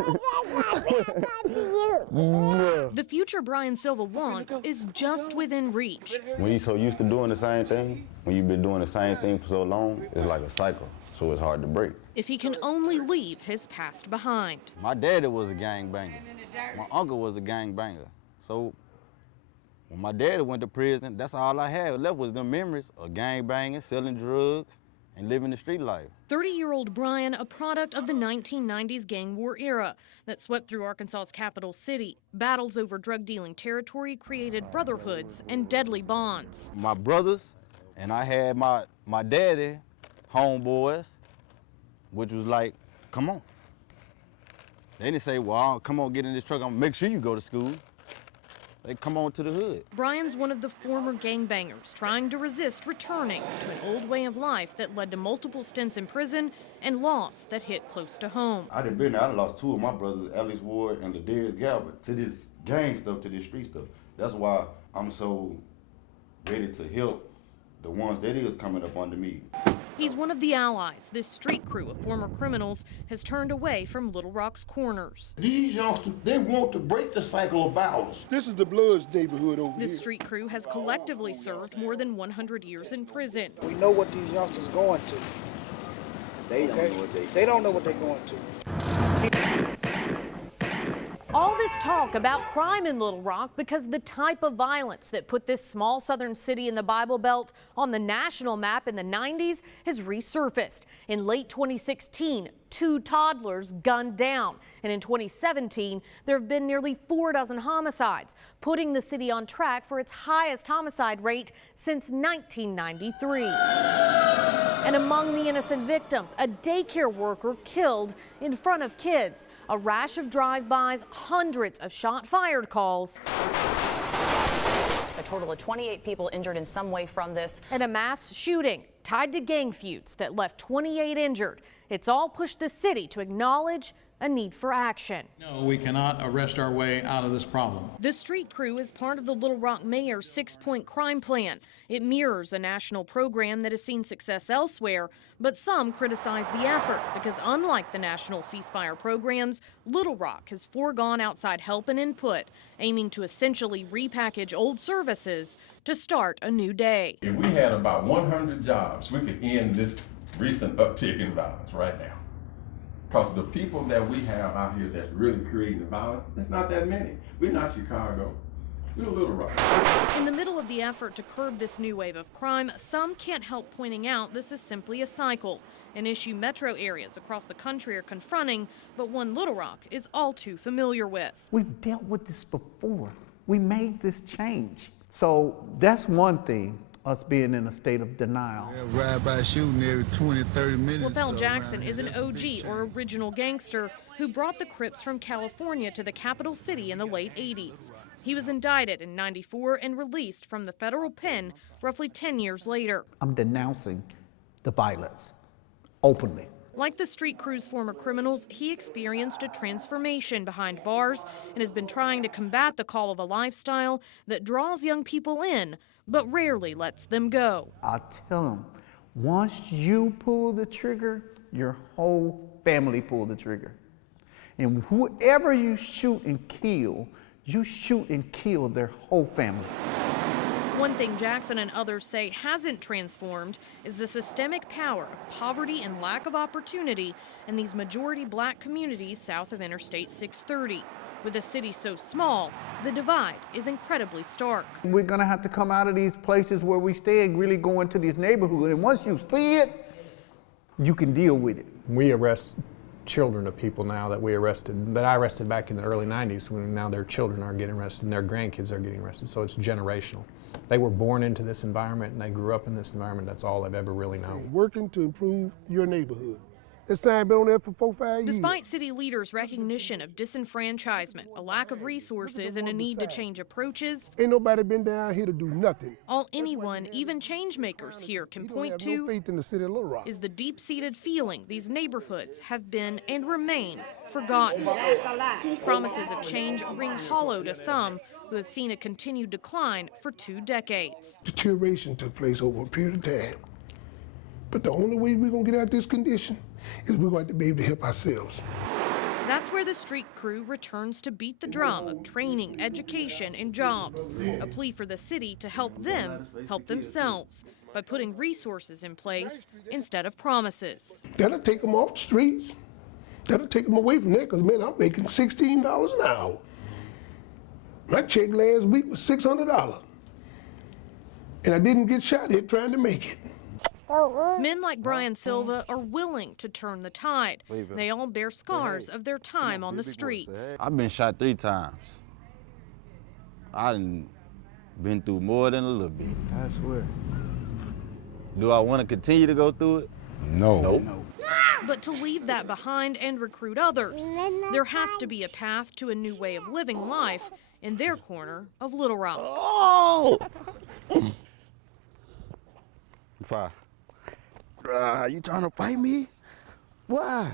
The future Brian Silva wants is just within reach. When you're so used to doing the same thing, when you've been doing the same thing for so long, it's like a cycle, so it's hard to break. If he can only leave his past behind. My daddy was a gangbanger. My uncle was a gangbanger. So when my daddy went to prison, that's all I had left was the memories of gangbanging, selling drugs, and living the street life. 30-year-old Brian, a product of the 1990s gang war era that swept through Arkansas's capital city. Battles over drug-dealing territory created brotherhoods and deadly bonds. My brothers and I had my daddy homeboys, which was like, come on. They didn't say, well, come on, get in this truck. I'm gonna make sure you go to school. They come on to the hood. Brian's one of the former gangbangers trying to resist returning to an old way of life that led to multiple stints in prison and loss that hit close to home. I done been there. I lost two of my brothers, Alex Ward and Ladarius Galvin, to this gang stuff, to this street stuff. That's why I'm so ready to help the ones that is coming up under me. He's one of the allies this street crew of former criminals has turned away from Little Rock's corners. These youngsters, they want to break the cycle of violence. This is the Bloods neighborhood over here. This street crew has collectively served more than 100 years in prison. We know what these youngsters going to. They don't know what they're going to. All this talk about crime in Little Rock because the type of violence that put this small southern city in the Bible Belt on the national map in the 90s has resurfaced. In late 2016, 2 toddlers gunned down. And in 2017, there have been nearly 4 dozen homicides, putting the city on track for its highest homicide rate since 1993. And among the innocent victims, a daycare worker killed in front of kids, a rash of drive-bys, hundreds of shot-fired calls. A total of 28 people injured in some way from this. And a mass shooting tied to gang feuds that left 28 injured. It's all pushed the city to acknowledge a need for action. No, we cannot arrest our way out of this problem. The street crew is part of the Little Rock mayor's 6-point crime plan. It mirrors a national program that has seen success elsewhere, but some criticize the effort because unlike the national ceasefire programs, Little Rock has foregone outside help and input, aiming to essentially repackage old services to start a new day. If we had about 100 jobs, we could end this recent uptick in violence right now. Because the people that we have out here that's really creating the violence, it's not that many. We're not Chicago. We're Little Rock. In the middle of the effort to curb this new wave of crime, some can't help pointing out this is simply a cycle, an issue metro areas across the country are confronting, but one Little Rock is all too familiar with. We've dealt with this before. We made this change. So that's one thing, us being in a state of denial. Ride by shooting every 20, 30 minutes. Lavelle Jackson is an OG or original gangster who brought the Crips from California to the capital city in the late 80s. He was indicted in '94 and released from the federal pen roughly 10 years later. I'm denouncing the violence openly. Like the street crew's former criminals, he experienced a transformation behind bars and has been trying to combat the call of a lifestyle that draws young people in, but rarely lets them go. I tell them, once you pull the trigger, your whole family pull the trigger. And whoever you shoot and kill, you shoot and kill their whole family. One thing Jackson and others say hasn't transformed is the systemic power of poverty and lack of opportunity in these majority black communities south of Interstate 630. With a city so small, the divide is incredibly stark. We're gonna have to come out of these places where we stay and really go into these neighborhoods. And once you see it, you can deal with it. We arrest children of people now that I arrested back in the early 90s, when now their children are getting arrested and their grandkids are getting arrested. So it's generational. They were born into this environment and they grew up in this environment. That's all they've ever really known. Working to improve your neighborhood. This sign been on there for 4-5 years. Despite city leaders' recognition of disenfranchisement, a lack of resources, and a need to change approaches, ain't nobody been down here to do nothing. All anyone, even change makers here, can point to is the deep-seated feeling these neighborhoods have been and remain forgotten. Promises of change ring hollow to some who have seen a continued decline for 2 decades. Deterioration took place over a period of time. But the only way we're gonna get out of this condition is we're going to be able to help ourselves. That's where the street crew returns to beat the drum of training, education, and jobs. A plea for the city to help them help themselves by putting resources in place instead of promises. That'll take them off the streets. That'll take them away from there, because, man, I'm making $16 an hour. My check last week was $600. And I didn't get shot here trying to make it. Men like Brian Silva are willing to turn the tide. They all bear scars of their time on the streets. I've been shot 3 times. I done been through more than a little bit. I swear. Do I want to continue to go through it? No. Nope. But to leave that behind and recruit others, there has to be a path to a new way of living life in their corner of Little Rock. Oh! Fire. You trying to fight me? Why?